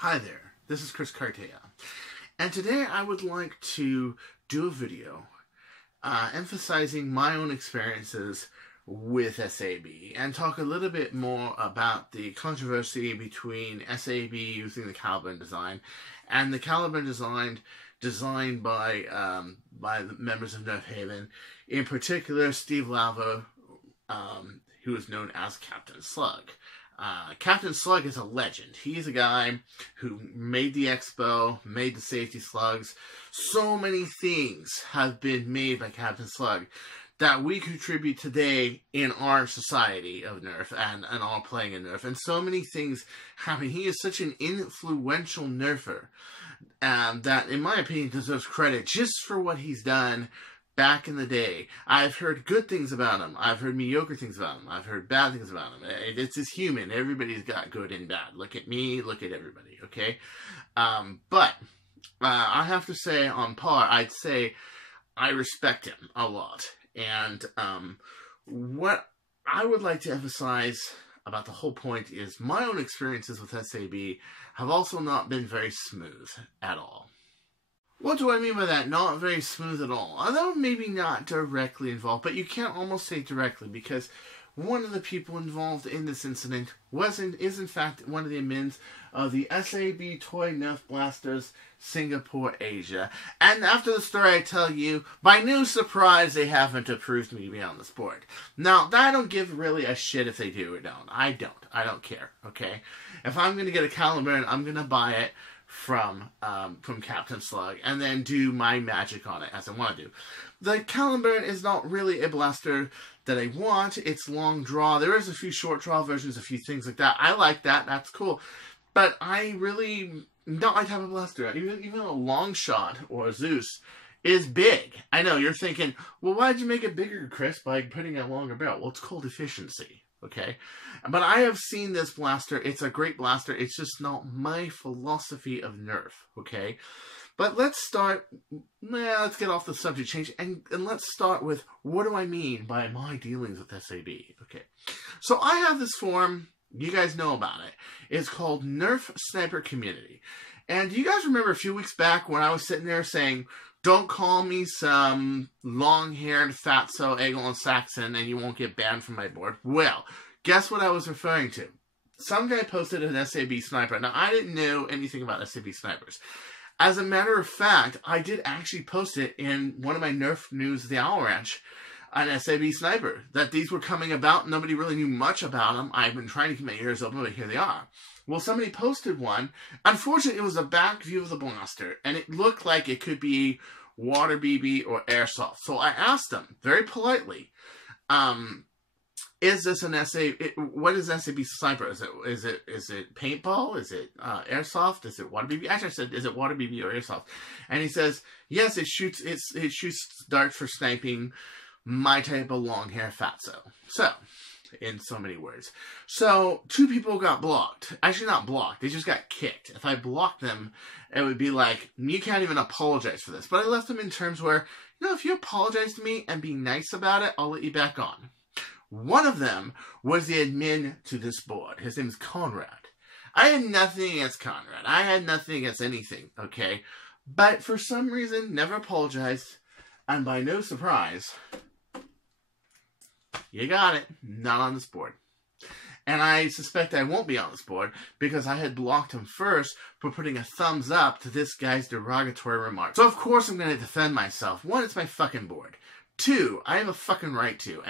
Hi there, this is Cartaya, and today I would like to do a video emphasizing my own experiences with SAB and talk a little bit more about the controversy between SAB using the Caliburn design and the Caliburn design designed by the members of Nerf Haven, in particular Steve Lavo, who is known as Captain Slug. Captain Slug is a legend. He's a guy who made the Expo, made the safety slugs. So many things have been made by Captain Slug that we contribute today in our society of Nerf and all playing in Nerf. And so many things happen. He is such an influential Nerfer that, in my opinion, deserves credit just for what he's done back in the day. I've heard good things about him. I've heard mediocre things about him. I've heard bad things about him. It's just human. Everybody's got good and bad. Look at me. Look at everybody. Okay? But I have to say, on par, I'd say I respect him a lot. And what I would like to emphasize about the whole point is my own experiences with SAB have also not been very smooth at all. What do I mean by that? Not very smooth at all. Although maybe not directly involved, but you can't almost say directly, because one of the people involved in this incident is in fact one of the admins of the SAB Toy Nerf Blasters Singapore, Asia. And after the story I tell you, by no surprise, they haven't approved me to be on the sport. Now, I don't give really a shit if they do or don't. I don't care, okay? If I'm going to get a Caliburn, I'm going to buy it from Captain Slug and then do my magic on it as I want to do. The Caliburn is not really a blaster that I want. It's long draw. There is a few short draw versions, a few things like that. I like that. That's cool. But I really not my type of blaster. Even a long shot or a Zeus is big. I know you're thinking, well, why'd you make it bigger, Chris, by putting a longer barrel? Well, it's called efficiency. Okay, but I have seen this blaster. It's a great blaster. It's just not my philosophy of Nerf. Okay, but let's get off the subject change and let's start with, what do I mean by my dealings with SAB? Okay, so I have this forum. You guys know about it. It's called Nerf Sniper Community. And do you guys remember a few weeks back when I was sitting there saying, don't call me some long-haired fatso Anglo-Saxon and you won't get banned from my board? Well, guess what I was referring to? Some guy posted an SAB sniper. Now, I didn't know anything about SAB snipers. As a matter of fact, I did actually post it in one of my Nerf News of the Owl Ranch, an SAB sniper, that these were coming about. Nobody really knew much about them. I've been trying to keep my ears open, but here they are. Well, somebody posted one. Unfortunately, it was a back view of the blaster, and it looked like it could be water BB or airsoft. So I asked them very politely, is this an what is SAB sniper? Is it paintball? Is it airsoft? Is it water BB? Actually, I said, is it water BB or airsoft? And he says, yes, it shoots darts for sniping, my type of long hair fatso. So, in so many words. So, 2 people got blocked. Actually, not blocked. They just got kicked. If I blocked them, it would be like, you can't even apologize for this. But I left them in terms where, if you apologize to me and be nice about it, I'll let you back on. One of them was the admin to this board. His name is Conrad. I had nothing against Conrad. I had nothing against anything, okay? But for some reason, never apologized. And by no surprise, you got it, not on this board. And I suspect I won't be on this board because I had blocked him first for putting a thumbs up to this guy's derogatory remarks. So of course I'm going to defend myself. 1, it's my fucking board. 2, I have a fucking right to.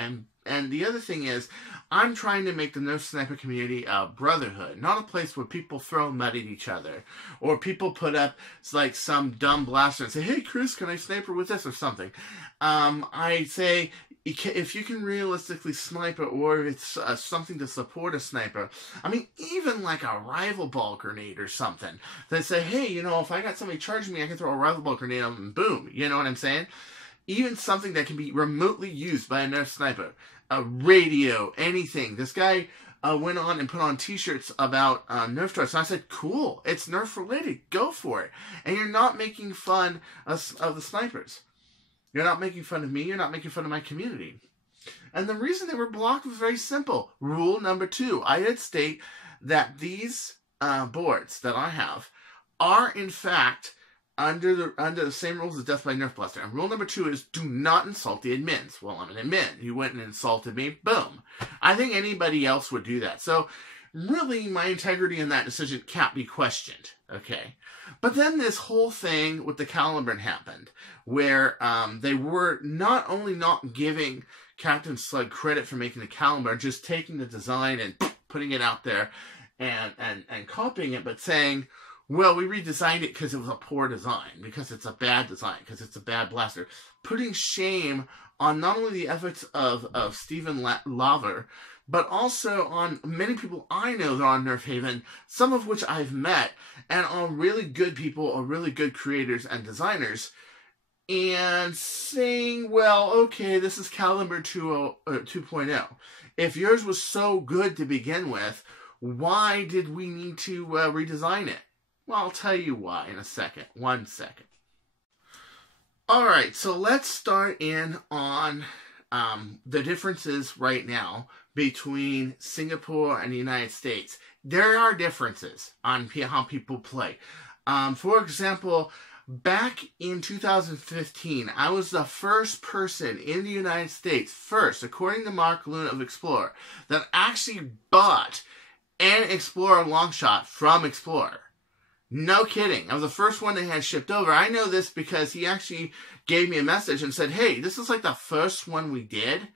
And the other thing is, I'm trying to make the Nerf Sniper community a brotherhood, not a place where people throw mud at each other, or people put up like some dumb blaster and say, hey Chris, can I sniper with this or something. I say, if you can realistically sniper, or if it's something to support a sniper, I mean, even like a rival ball grenade or something, they say, hey, if I got somebody charging me, I can throw a rival ball grenade on them and boom, you know what I'm saying? Even something that can be remotely used by a Nerf sniper, a radio, anything. This guy went on and put on t-shirts about Nerf toys. So I said, cool, it's Nerf related, go for it. And you're not making fun of the snipers. You're not making fun of me, you're not making fun of my community. And the reason they were blocked was very simple. Rule number 2, I did state that these boards that I have are in fact under the same rules as Death by Nerf Blaster. And rule number 2 is do not insult the admins. Well, I'm an admin. You went and insulted me. Boom. I think anybody else would do that. So really, my integrity in that decision can't be questioned. Okay. But then this whole thing with the Caliburn happened, where they were not only not giving Captain Slug credit for making the Caliburn, just taking the design and putting it out there and copying it, but saying, well, we redesigned it because it was a poor design, because it's a bad design, because it's a bad blaster. Putting shame on not only the efforts of Stephen Laver, but also on many people I know that are on Nerf Haven, some of which I've met, and are really good people, are really good creators and designers, and saying, well, okay, this is Caliburn 2.0. If yours was so good to begin with, why did we need to redesign it? Well, I'll tell you why in a second. 1 second. Alright, so let's start in on the differences right now between Singapore and the United States. There are differences on how people play. For example, back in 2015, I was the first person in the United States, according to Mark Luna of Explorer, that actually bought an Explorer Longshot from Explorer. No kidding. I was the first one that had shipped over. I know this because he actually gave me a message and said, hey, this is like the first one we did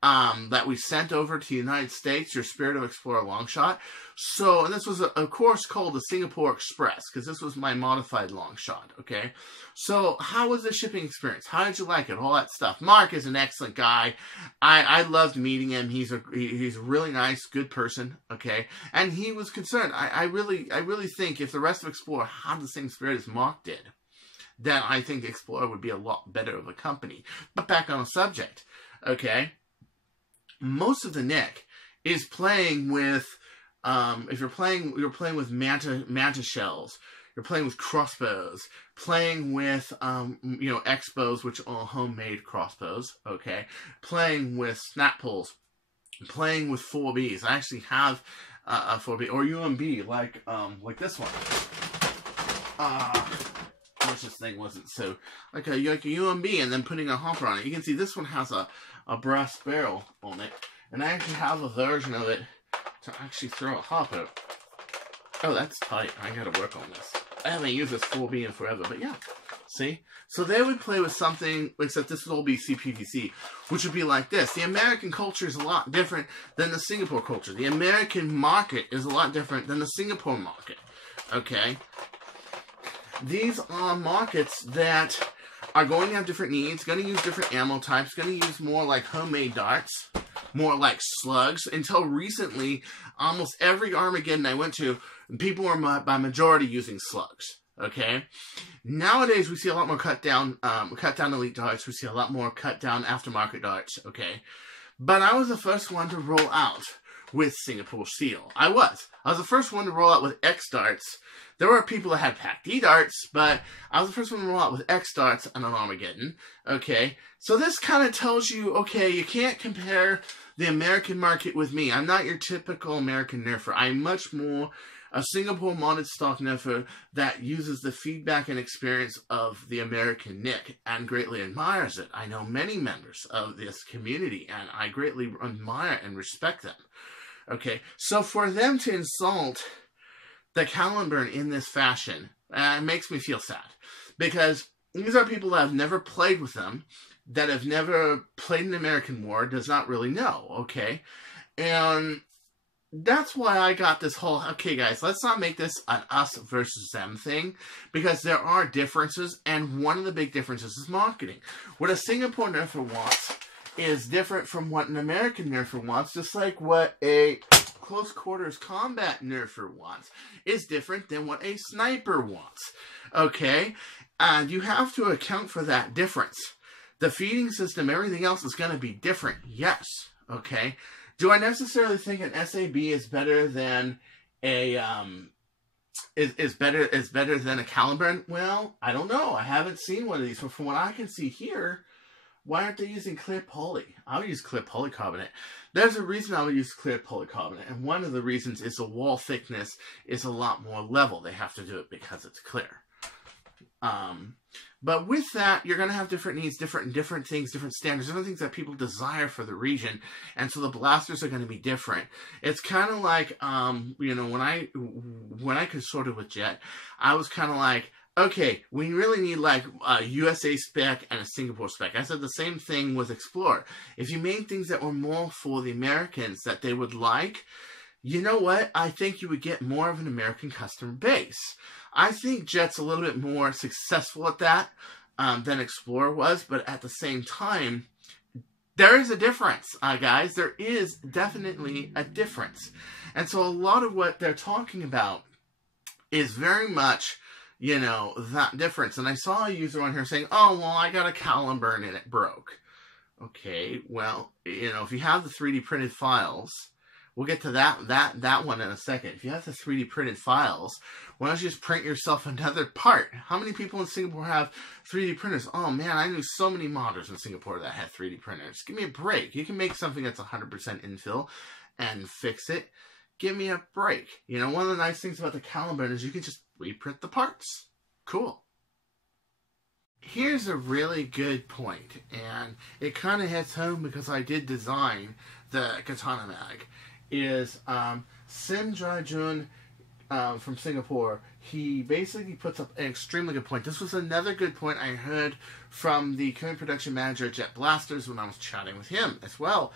that we sent over to the United States, your Spirit of Explorer Longshot. So, and this was, of course, called the Singapore Express, because this was my modified Longshot, okay? So, how was the shipping experience? How did you like it? All that stuff. Mark is an excellent guy. I loved meeting him. He's a really nice, good person, okay? And he was concerned. I really think if the rest of Explorer had the same spirit as Mark did, then I think Explorer would be a lot better of a company. But back on the subject, okay? Most of the Nick is playing with, if you're playing with manta shells, you're playing with crossbows, playing with, X-bows, which are homemade crossbows, okay? Playing with snap pulls, playing with 4Bs. I actually have a 4B, or UMB, like this one. This thing wasn't so, like a UMB, and then putting a hopper on it. You can see this one has a brass barrel on it, and I actually have a version of it to actually throw a hopper. Oh, that's tight. I gotta work on this. I haven't used this 4B in forever, but yeah. See? So they would play with something, except this would all be CPVC, which would be like this. The American culture is a lot different than the Singapore culture. The American market is a lot different than the Singapore market. Okay? These are markets that are going to have different needs, going to use different ammo types, going to use more like homemade darts, more like slugs. Until recently, almost every Armageddon I went to, people were by majority using slugs. Okay? Nowadays, we see a lot more cut down elite darts. We see a lot more cut down aftermarket darts. Okay? But I was the first one to roll out with Singapore Steel. I was the first one to roll out with X darts. There were people that had Pac-D darts, but I was the first one to roll out with X darts on an Armageddon. Okay, so this kind of tells you, okay, you can't compare the American market with me. I'm not your typical American nerfer. I'm much more a Singapore modded stock nerfer that uses the feedback and experience of the American Nick and greatly admires it. I know many members of this community, and I greatly admire and respect them. Okay, so for them to insult the Caliburn in this fashion, it makes me feel sad. Because these are people that have never played with them, that have never played an American war, does not really know, okay? And that's why I got this whole, okay guys, let's not make this an us versus them thing, because there are differences, and one of the big differences is marketing. What a Singapore nerfer wants is different from what an American nerfer wants, just like what a close quarters combat nerfer wants is different than what a sniper wants. Okay? And you have to account for that difference. The feeding system, everything else is going to be different. Yes. Okay? Do I necessarily think an SAB is better than a is better than a Caliburn? Well, I don't know. I haven't seen one of these, but from what I can see here, Why aren't they using clear poly? I would use clear polycarbonate. There's a reason I would use clear polycarbonate, and one of the reasons is the wall thickness is a lot more level. They have to do it because it's clear. But with that, you're going to have different needs, different things, different standards, different things that people desire for the region, and so the blasters are going to be different. It's kind of like, you know, when I consorted with Jet, I was kind of like, okay, we really need like a USA spec and a Singapore spec. I said the same thing with Explorer. If you made things that were more for the Americans that they would like, you know what? I think you would get more of an American customer base. I think Jet's a little bit more successful at that than Explorer was, but at the same time, there is a difference, guys. There is definitely a difference. And so a lot of what they're talking about is very much, you know, that difference. And I saw a user on here saying, oh, well, I got a Caliburn and it broke. Okay, well, you know, if you have the 3D printed files, we'll get to that one in a second. If you have the 3D printed files, why don't you just print yourself another part? How many people in Singapore have 3D printers? Oh man, I knew so many modders in Singapore that had 3D printers. Give me a break. You can make something that's 100% infill and fix it. Give me a break. You know, one of the nice things about the Caliburn is you can just reprint the parts. Cool. Here's a really good point, and it kind of hits home because I did design the Katana mag. Is Sim Jai Jun from Singapore. He basically puts up an extremely good point. This was another good point I heard from the current production manager at Jet Blasters when I was chatting with him as well.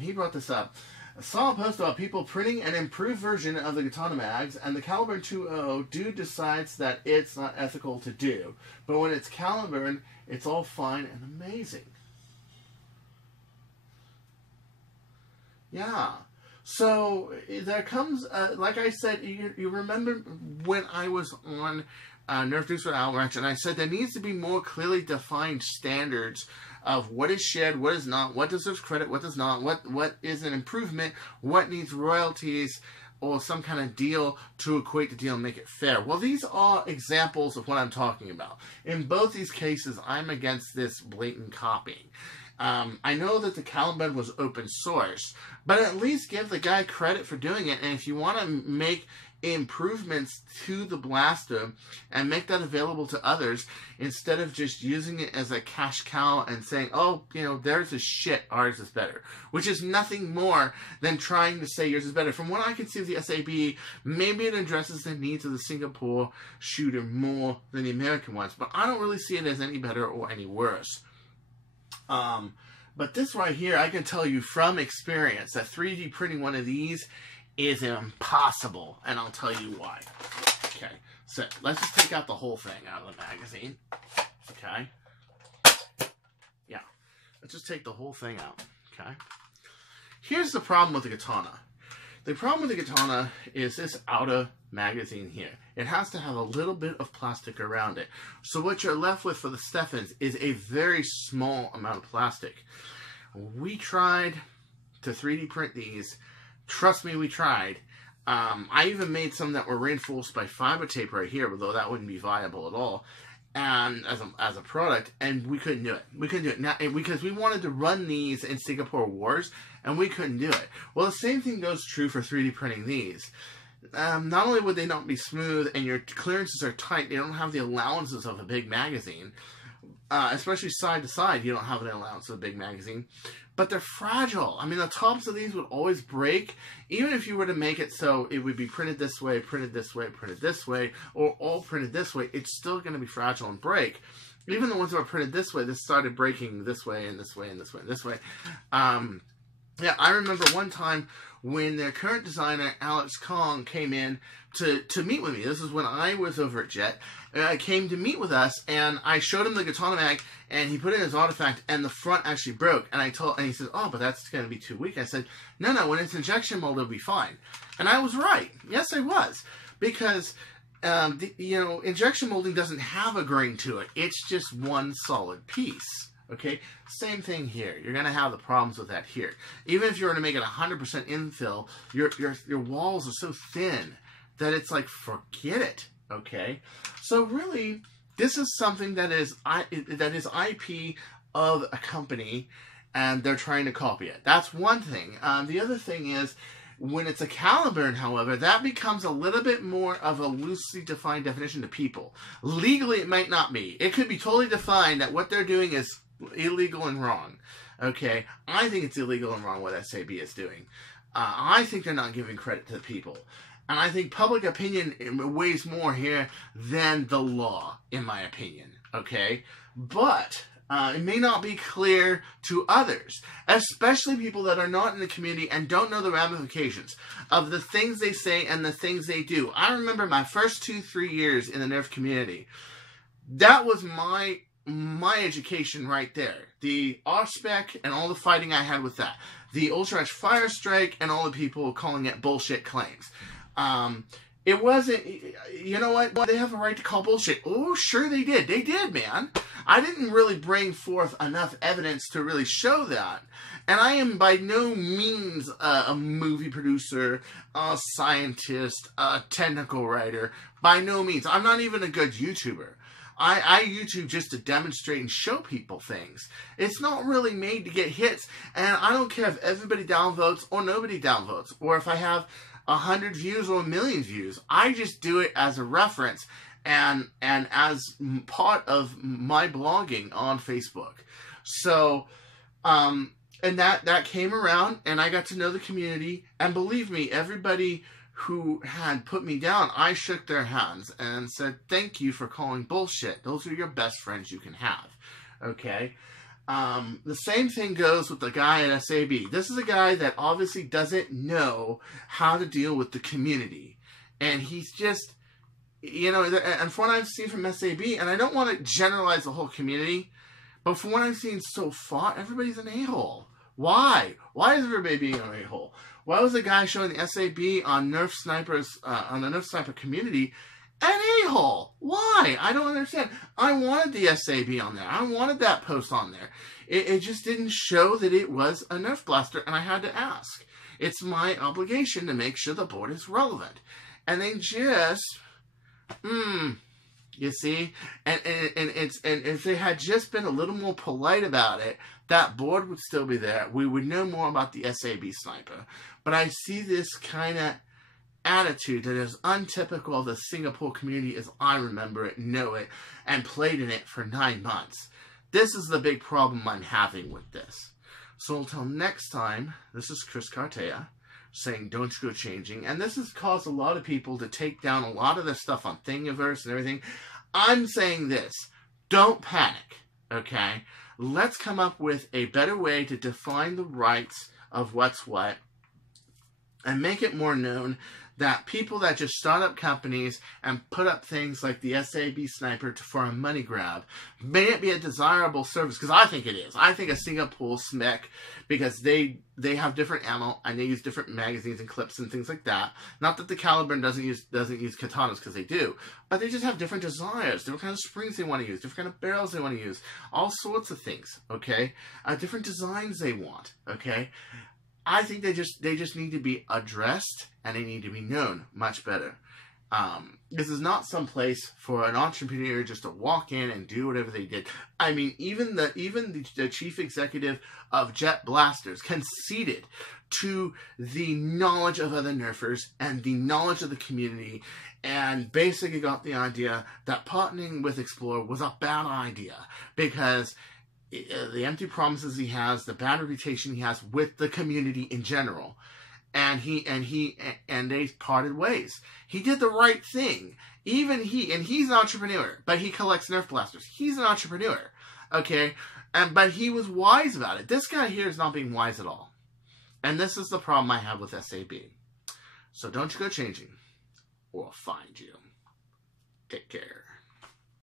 He brought this up. I saw a post about people printing an improved version of the Katana mags, and the Caliburn 2.0 dude decides that it's not ethical to do. But when it's Caliburn, it's all fine and amazing. Yeah. So there comes, like I said, you remember when I was on Nerf News with Alranch, and I said there needs to be more clearly defined standards of what is shared, what is not, what deserves credit, what does not, what is an improvement, what needs royalties, or some kind of deal to equate the deal and make it fair. Well, these are examples of what I'm talking about. In both these cases, I'm against this blatant copying. I know that the Caliburn was open source, but at least give the guy credit for doing it. And if you want to make improvements to the blaster and make that available to others, instead of just using it as a cash cow and saying, oh, you know, theirs is shit, ours is better, which is nothing more than trying to say yours is better. From what I can see of the SAB, maybe it addresses the needs of the Singapore shooter more than the American ones, but I don't really see it as any better or any worse. But this right here, I can tell you from experience that 3D printing one of these is impossible, and I'll tell you why. Okay, so let's just take out the whole thing out of the magazine. Okay, yeah, let's just take the whole thing out. Okay, here's the problem with the Katana. The problem with the Katana is this outer magazine here. It has to have a little bit of plastic around it. So what you're left with for the Stephens is a very small amount of plastic. We tried to 3D print these. Trust me, we tried. I even made some that were reinforced by fiber tape right here, although that wouldn't be viable at all. And as a product, and we couldn't do it. We couldn't do it now because we wanted to run these in Singapore Wars, and we couldn't do it. Well, the same thing goes true for 3D printing these. Not only would they not be smooth, and your clearances are tight, they don't have the allowances of a big magazine. Especially side to side, you don't have an allowance of a big magazine. But they're fragile. I mean, the tops of these would always break, even if you were to make it so it would be printed this way, printed this way, printed this way, or all printed this way. It's still going to be fragile and break. Even the ones that were printed this way, this started breaking this way and this way and this way and this way. Yeah, I remember one time when their current designer, Alex Kong, came in to meet with me. This is when I was over at Jet. Came to meet with us, and I showed him the Katana mag, and he put in his artifact, and the front actually broke. And he said, oh, but that's going to be too weak. I said, no, when it's injection molded, it'll be fine. And I was right. Yes, I was. Because, you know, injection molding doesn't have a grain to it. It's just one solid piece. Okay, same thing here. You're going to have the problems with that here. Even if you were to make it 100% infill, your walls are so thin that it's like, forget it. Okay, so really, this is something that is IP of a company and they're trying to copy it. That's one thing. The other thing is, when it's a Caliburn, however, that becomes a little bit more of a loosely defined definition to people. Legally, it might not be. It could be totally defined that what they're doing is illegal and wrong. Okay? I think it's illegal and wrong what SAB is doing. I think they're not giving credit to the people. And I think public opinion weighs more here than the law, in my opinion. Okay? But it may not be clear to others, especially people that are not in the community and don't know the ramifications of the things they say and the things they do. I remember my first 2-3 years in the Nerf community. That was my education right there. The RSpec and all the fighting I had with that. The Ultra Edge Fire Strike and all the people calling it bullshit claims. It wasn't, you know what, they have a right to call bullshit. Oh, sure they did. They did, man. I didn't really bring forth enough evidence to really show that. And I am by no means a movie producer, a scientist, a technical writer. By no means. I'm not even a good YouTuber. I YouTube just to demonstrate and show people things. It's not really made to get hits. And I don't care if everybody downvotes or nobody downvotes. Or if I have 100 views or 1 million views. I just do it as a reference and as part of my blogging on Facebook. So, and that came around, and I got to know the community, and believe me, everybody who had put me down, I shook their hands and said, thank you for calling bullshit. Those are your best friends you can have. Okay? The same thing goes with the guy at SAB. This is a guy that obviously doesn't know how to deal with the community. And he's just, you know, and from what I've seen from SAB, and I don't want to generalize the whole community, but from what I've seen so far, everybody's an a-hole. Why? Why is everybody being an a-hole? Why was the guy showing the SAB on Nerf Snipers, on the Nerf Sniper community, an a-hole? Why? I don't understand. I wanted the SAB on there. I wanted that post on there. It just didn't show that it was a Nerf blaster, and I had to ask. It's my obligation to make sure the board is relevant. And they just, you see? And if they had just been a little more polite about it, that board would still be there. We would know more about the SAB sniper. But I see this kind of attitude that is untypical of the Singapore community as I remember it, know it, and played in it for 9 months. This is the big problem I'm having with this. So until next time, this is Chris Cartaya saying don't you go changing. And this has caused a lot of people to take down a lot of their stuff on Thingiverse and everything. I'm saying this, don't panic, okay? Let's come up with a better way to define the rights of what's what and make it more known that people that just start up companies and put up things like the SAB sniper for a money grab, may it be a desirable service, because I think it is. I think a Singapore SMEC, because they have different ammo and they use different magazines and clips and things like that. Not that the Caliburn doesn't use katanas, because they do, but they just have different desires, different kind of springs they want to use, different kind of barrels they want to use, all sorts of things, okay? Different designs they want, okay? I think they just need to be addressed and they need to be known much better. This is not some place for an entrepreneur just to walk in and do whatever they did. I mean, even the chief executive of Jet Blasters conceded to the knowledge of other nerfers and the knowledge of the community, and basically got the idea that partnering with Explorer was a bad idea because the empty promises he has, the bad reputation he has with the community in general, and they parted ways. He did the right thing. Even he's an entrepreneur, but he collects Nerf blasters. He's an entrepreneur, okay? But he was wise about it. This guy here is not being wise at all. And this is the problem I have with SAB. So don't you go changing, or I'll find you. Take care.